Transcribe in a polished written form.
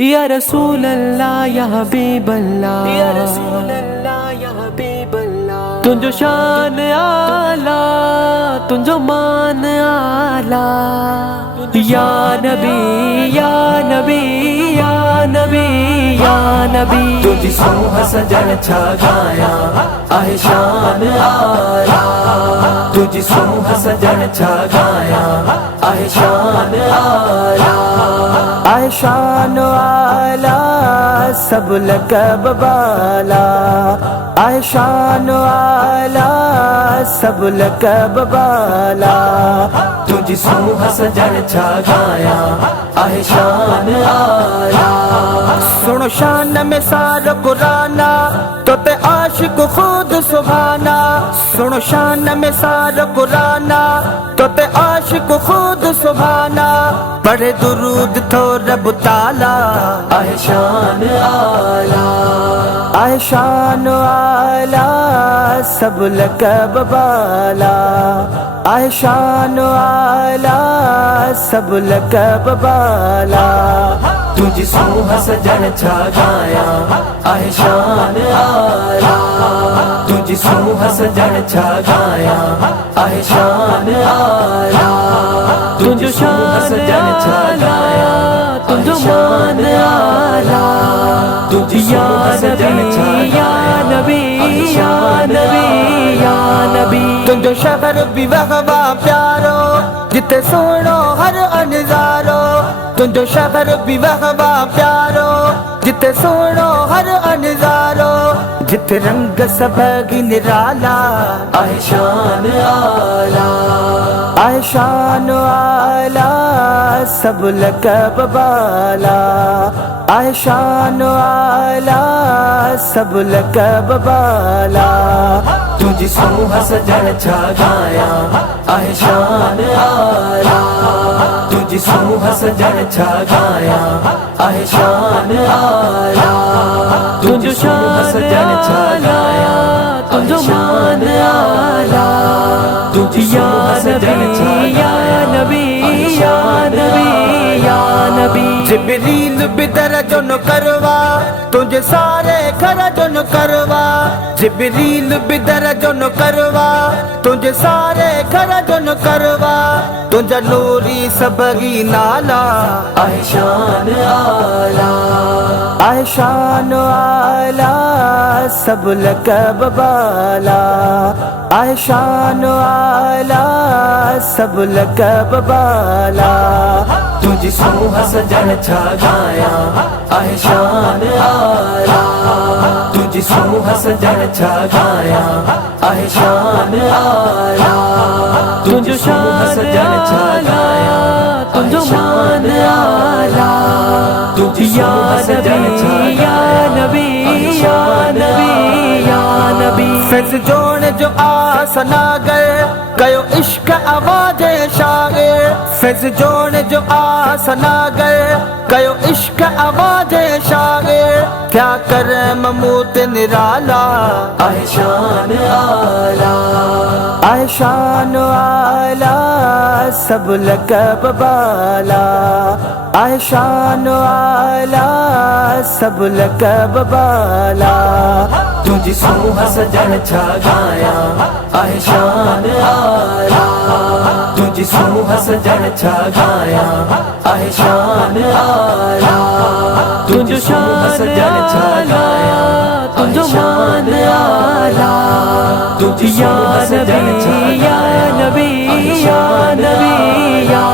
या रसूल अल्लाह या हबीब अल्लाह, या रसूल अल्लाह या हबीब अल्लाह। तुझो शान आला, तुझो मान आला। या नबी या नबी या नबी या नबी। तुझी सूह सजण छा गाया आहे शान आला। तुझी सूह सजण छा गाया आहे शान आला। आहे शान आला सब लक़ब वाला। आहे शान आला सब लक़ब वाला। तुझी सूह सजण छा गाया आहे शान आला। सुनो शान में सार कुराना तो ते आशिक खुद सुभाना। सुनो शान में सार कुराना तो ते आशिक खुद सुभाना। पढ़े दुरूद तो रब ताला आहे शान आला। आहे शान आला सब लक़ब वाला। आहे शान आला सब लक़ब वाला। तुझी सूह सजण छा गाया आहे शान आला। तुझी सूह सजण छा गाया आहे शान आला। तुझो शान सजण छा गाया तुझो मान आला। तुझी सूह सजण छा या नबी या नबी या नबी। तुझो शहर भी वहवा प्यारो जिते सोनो हर अनजारो। तुझो शहर भी वहवा प्यारो जिते सोनो हर अनजारो। जिते रंग सबगी निराला आहे शान आला। आहे शान आला सब लक़ब वाला। आहे शान आला सब लक़ब वाला। तुझी सूह सजण छा गाया आहे शान आला। तुझी सूह सजण छा गाया आहे शान आला। तुझो शान सजण छा गाया तुझो मान आला। तुझी सूह सजण छा या नबी या नबी या नबी। जिब्रील बिदर जो न करवा तुझे सारे घर जो न करवा। जिब्रील बिदर जो न करवा तुझे सारे घर जो न करवा। तुझा नूरी सबगी नाला आहे शान आला। आहे शान आला सब लक़ब वाला। आहे शान आला सब लक़ब वाला। तुझी सूह सजण छा गाया आहे शान आला। तुझी सूह सजण छा गाया आहे शान आला। तुझो शान सजण छा गाया तुझो मान आला। तुझी सूह सजण छा या नबी या नबी या नबी। फैज़ जोड़ जो आसना गए कयो इश्क आवाज़ शागिर। फैज़ जोड़ जो आसना गए कयो इश्क आवाज़ शागिर। क्या करे ममूत निराला आहे शान आला। आहे शान आला सब लक़ब वाला। आहे शान आला सब लक़ब वाला। तुझी सूह सजण छा गाया आहे शान आला। तुझी सूह सजण छा गाया आहे शान आला। तुझो शान सजण छा गाया तुझो मान आला। तुझी सूह सजण छा या नबी या नबी या